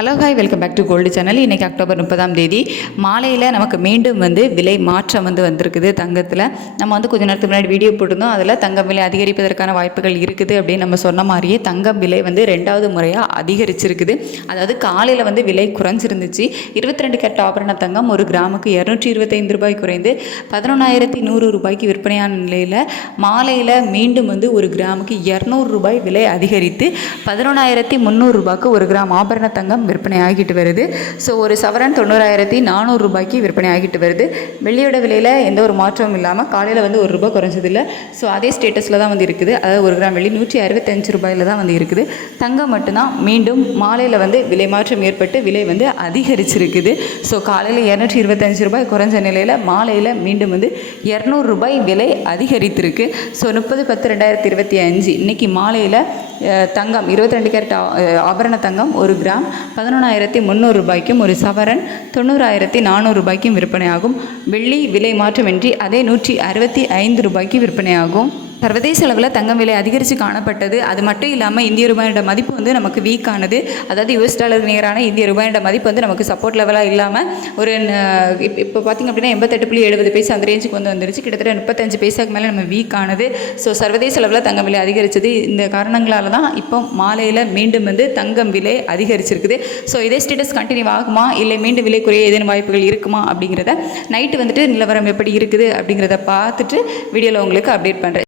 Hello hi welcome back to gold channel இன்றைக்கி October முப்பதாம் தேதி. மாலையில் நமக்கு மீண்டும் வந்து விலை மாற்றம் வந்து வந்திருக்குது தங்கத்தில். நம்ம வந்து கொஞ்ச நேரத்துக்கு முன்னாடி வீடியோ போட்டிருந்தோம். அதில் தங்கம் விலை அதிகரிப்பதற்கான வாய்ப்புகள் இருக்குது அப்படின்னு நம்ம சொன்ன மாதிரியே தங்கம் விலை வந்து ரெண்டாவது முறையாக அதிகரிச்சிருக்குது. அதாவது காலையில் வந்து விலை குறைஞ்சிருந்துச்சு. இருபத்தி ரெண்டு கேரட் ஆபரண தங்கம் ஒரு கிராமுக்கு இரநூற்றி இருபத்தைந்து ரூபாய் குறைந்து பதினொன்றாயிரத்தி நூறு ரூபாய்க்கு விற்பனையான நிலையில் மாலையில் மீண்டும் வந்து ஒரு கிராமுக்கு இரநூறு ரூபாய் விலை அதிகரித்து பதினொன்றாயிரத்தி முந்நூறு ரூபாய்க்கு ஒரு கிராம் ஆபரண தங்கம் விற்பனை ஆகிட்டு வருது. ஸோ ஒரு சவரன் தொண்ணூறாயிரத்தி நானூறு ரூபாய்க்கு விற்பனை ஆகிட்டு வருது. வெள்ளியோட விலையில் எந்த ஒரு மாற்றமும் இல்லாமல் காலையில் வந்து ஒரு ரூபாய் குறைஞ்சதில்லை. ஸோ அதே ஸ்டேட்டஸில் தான் வந்து இருக்குது. அதாவது ஒரு கிராம் வெள்ளி நூற்றி அறுபத்தஞ்சு ரூபாயில் தான் வந்து இருக்குது. தங்கம் மட்டும்தான். மீண்டும் மாலையில் வந்து விலை மாற்றம் ஏற்பட்டு விலை வந்து அதிகரிச்சிருக்குது. ஸோ காலையில் இரநூற்றி இருபத்தஞ்சு ரூபாய் குறைஞ்ச நிலையில் மாலையில் மீண்டும் வந்து இரநூறு ரூபாய் விலை அதிகரித்திருக்கு. ஸோ முப்பது பத்து ரெண்டாயிரத்தி இருபத்தி அஞ்சு. இன்றைக்கி மாலையில் தங்கம் இருபத்தி ரெண்டு கேரட் ஆபரண தங்கம் ஒரு கிராம் பதினொன்றாயிரத்தி முந்நூறு ரூபாய்க்கும் ஒரு சவரன் தொண்ணூறாயிரத்தி நானூறு ரூபாய்க்கும் விற்பனையாகும். வெள்ளி விலை மாற்றமின்றி அதே நூற்றி அறுபத்தி ஐந்து ரூபாய்க்கு விற்பனையாகும். சர்வதேச அளவில் தங்கம் விலை அதிகரித்து காணப்பட்டது. அது மட்டும் இல்லாமல் இந்திய ரூபாயோட மதிப்பு வந்து நமக்கு வீக் ஆனது. அதாவது யூஎஸ் டாலர் நேரான இந்திய ரூபாயோட மதிப்பு வந்து நமக்கு சப்போர்ட் லெவலாக இல்லாமல் ஒரு இப்போ இப்போ பார்த்திங்க அப்படின்னா எண்பத்தெட்டு புள்ளி எழுபது பைசா அந்த ரேஞ்சுக்கு வந்து வந்துருச்சு. கிட்டத்தட்ட முப்பத்தஞ்சு பைசாக்கு மேலே நம்ம வீக் ஆனது. ஸோ சர்வதேச அளவில் தங்கம் விலை அதிகரிச்சது. இந்த காரணங்களால் தான் இப்போ மாலையில் மீண்டும் வந்து தங்கம் விலை அதிகரிச்சிருக்குது. ஸோ இதே ஸ்டேட்டஸ் கண்டினியூ ஆகுமா? இல்லை மீண்டும் விலை குறைய ஏதேனும் வாய்ப்புகள் இருக்குமா? அப்படிங்கிறத நைட்டு வந்துட்டு நிலவரம் எப்படி இருக்குது அப்படிங்கிறத பார்த்துட்டு வீடியோவில் உங்களுக்கு அப்டேட் பண்ணுறேன்